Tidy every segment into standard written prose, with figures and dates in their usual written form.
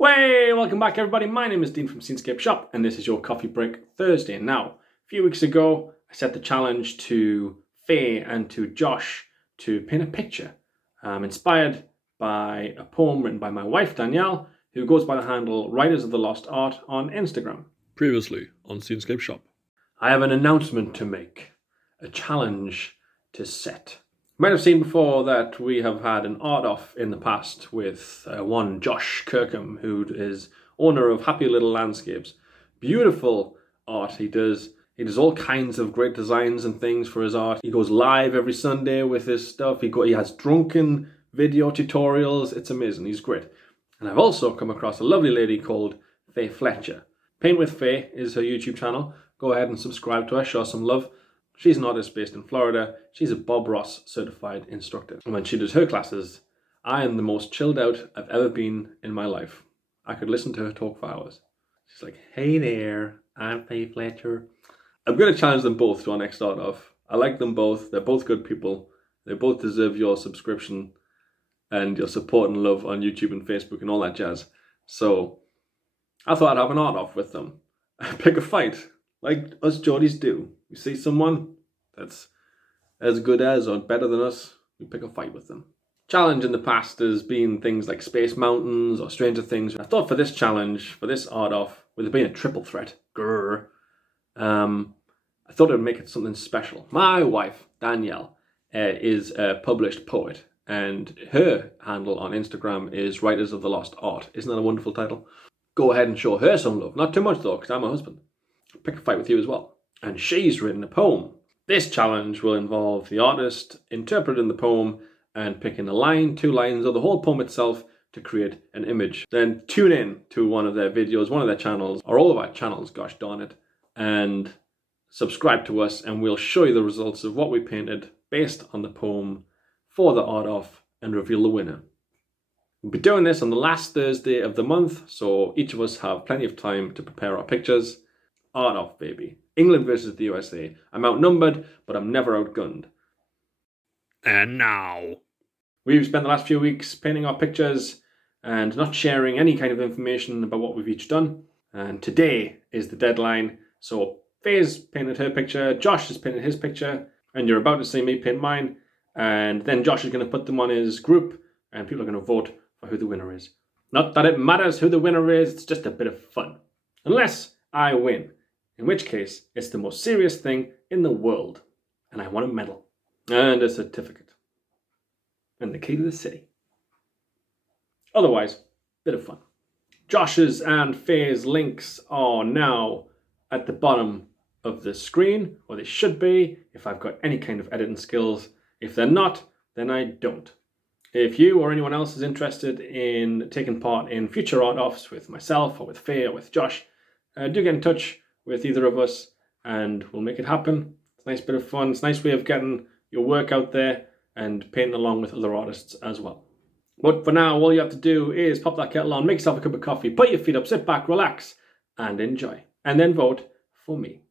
Way, welcome back everybody. My name is Dean from Scenescapeshop and this is your Coffee Break Thursday. Now, a few weeks ago, I set the challenge to Faye and to Josh to paint a picture inspired by a poem written by my wife, Danielle, who goes by the handle Writers of the Lost Art on Instagram. Previously on Scenescapeshop. I have an announcement to make, a challenge to set. You might have seen before that we have had an art off in the past with one Josh Kirkham, who is owner of Happy Little Landscapes. Beautiful art he does. He does all kinds of great designs and things for his art. He goes live every Sunday with his stuff. He has drunken video tutorials. It's amazing. He's great. And I've also come across a lovely lady called Faye Fletcher. Paintwithfaye is her YouTube channel. Go ahead and subscribe to her, show some love. She's an artist based in Florida. She's a Bob Ross certified instructor. And when she does her classes, I am the most chilled out I've ever been in my life. I could listen to her talk for hours. She's like, hey there, I'm Faye Fletcher. I'm going to challenge them both to our next art off. I like them both. They're both good people. They both deserve your subscription and your support and love on YouTube and Facebook and all that jazz. So I thought I'd have an art off with them. Pick a fight, like us Geordies do. You see someone that's as good as or better than us, we pick a fight with them. Challenge in the past has been things like Space Mountains or Stranger Things. I thought for this challenge, for this art off, with it being a triple threat, I thought it would make it something special. My wife, Danielle, is a published poet, and her handle on Instagram is Writers of the Lost Art. Isn't that a wonderful title? Go ahead and show her some love. Not too much though, because I'm her husband. Pick a fight with you as well. And she's written a poem. This challenge will involve the artist interpreting the poem and picking a line, 2 lines, or the whole poem itself to create an image. Then tune in to one of their videos, one of their channels, or all of our channels, gosh darn it, and subscribe to us and we'll show you the results of what we painted based on the poem for the art off and reveal the winner. We'll be doing this on the last Thursday of the month, so each of us have plenty of time to prepare our pictures. Art off, baby. England versus the USA. I'm outnumbered, but I'm never outgunned. And now, we've spent the last few weeks painting our pictures and not sharing any kind of information about what we've each done. And today is the deadline. So Faye's painted her picture, Josh has painted his picture, and you're about to see me paint mine. And then Josh is going to put them on his group, and people are going to vote for who the winner is. Not that it matters who the winner is, it's just a bit of fun. Unless I win. In which case, it's the most serious thing in the world. And I want a medal. And a certificate. And the key to the city. Otherwise, bit of fun. Josh's and Faye's links are now at the bottom of the screen. Or they should be, if I've got any kind of editing skills. If they're not, then I don't. If you or anyone else is interested in taking part in future art-offs with myself or with Faye or with Josh, do get in touch with either of us and we'll make it happen. It's a nice bit of fun. It's a nice way of getting your work out there and painting along with other artists as well. But for now, all you have to do is pop that kettle on, make yourself a cup of coffee, put your feet up, sit back, relax, and enjoy. And then vote for me.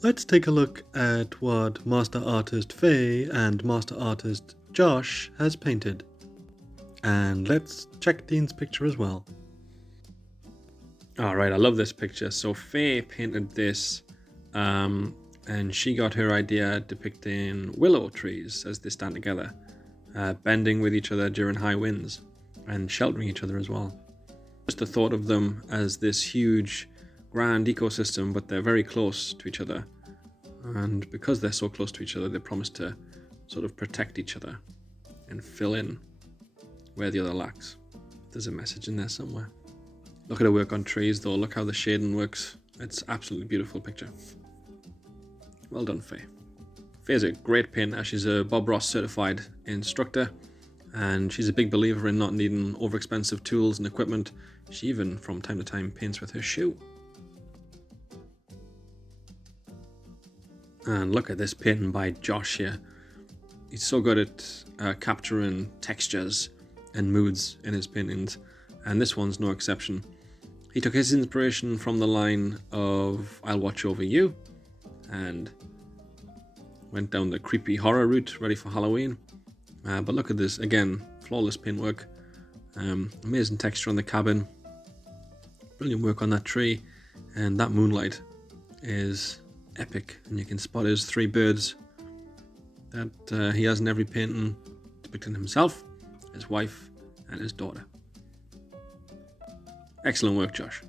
Let's take a look at what Master Artist Faye and Master Artist Josh has painted. And let's check Dean's picture as well. Alright, I love this picture. So Faye painted this, and she got her idea depicting willow trees as they stand together, bending with each other during high winds, and sheltering each other as well. Just the thought of them as this huge, grand ecosystem, but they're very close to each other. And because they're so close to each other, they promise to sort of protect each other and fill in where the other lacks. There's a message in there somewhere. Look at her work on trees though, look how the shading works. It's absolutely beautiful picture. Well done, Faye. Faye's a great painter. She's a Bob Ross certified instructor, and she's a big believer in not needing overexpensive tools and equipment. She even, from time to time, paints with her shoe. And look at this painting by Josh here. He's so good at capturing textures and moods in his paintings, and this one's no exception. He took his inspiration from the line of I'll Watch Over You and went down the creepy horror route, ready for Halloween. But look at this, again, flawless paintwork, amazing texture on the cabin, brilliant work on that tree, and that moonlight is epic, and you can spot his 3 birds that he has in every painting depicting himself, his wife, and his daughter. Excellent work, Josh.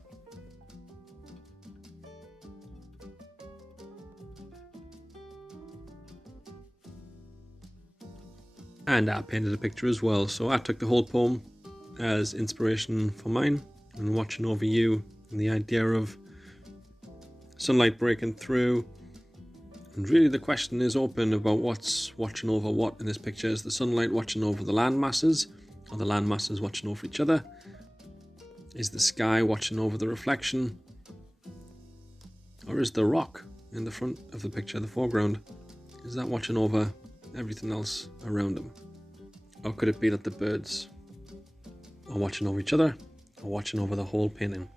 And I painted a picture as well, so I took the whole poem as inspiration for mine, and watching over you, and the idea of sunlight breaking through. And really the question is open about what's watching over what in this picture. Is the sunlight watching over the land masses, or the land masses watching over each other? Is the sky watching over the reflection? Or is the rock in the front of the picture, the foreground, is that watching over everything else around them? Or could it be that the birds are watching over each other, or watching over the whole painting?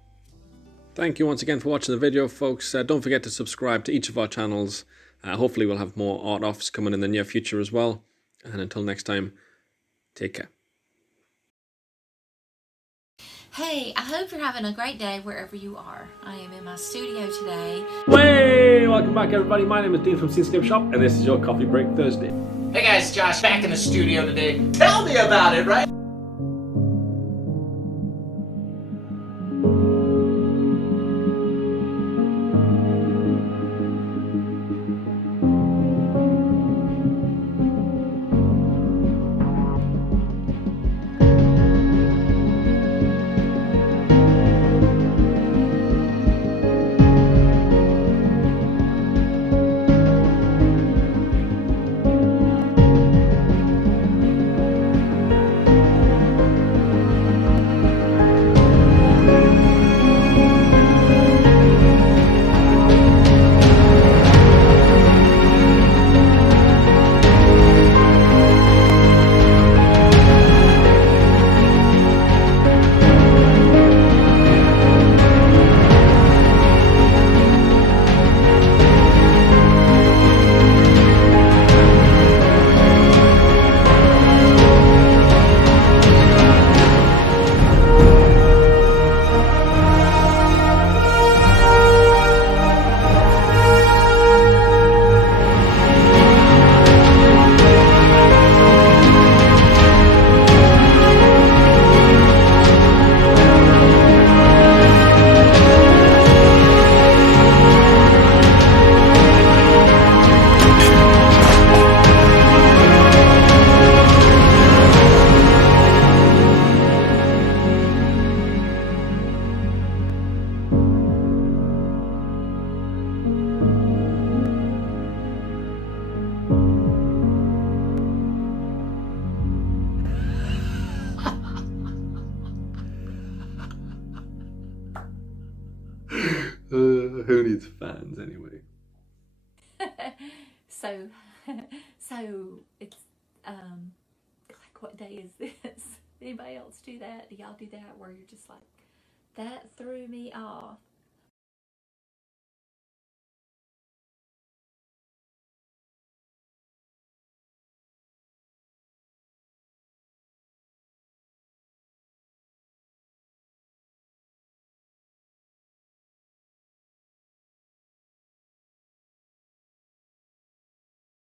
Thank you once again for watching the video, folks. Don't forget to subscribe to each of our channels. Hopefully we'll have more art offs coming in the near future as well. And until next time, take care. Hey, I hope you're having a great day wherever you are. I am in my studio today. Hey, welcome back everybody. My name is Dean from Scenescapeshop, and this is your Coffee Break Thursday. Hey guys, Josh back in the studio today. Tell me about it, right? Who needs fans anyway? So it's like, what day is this? Anybody else do that? Do y'all do that where you're just like, that threw me off?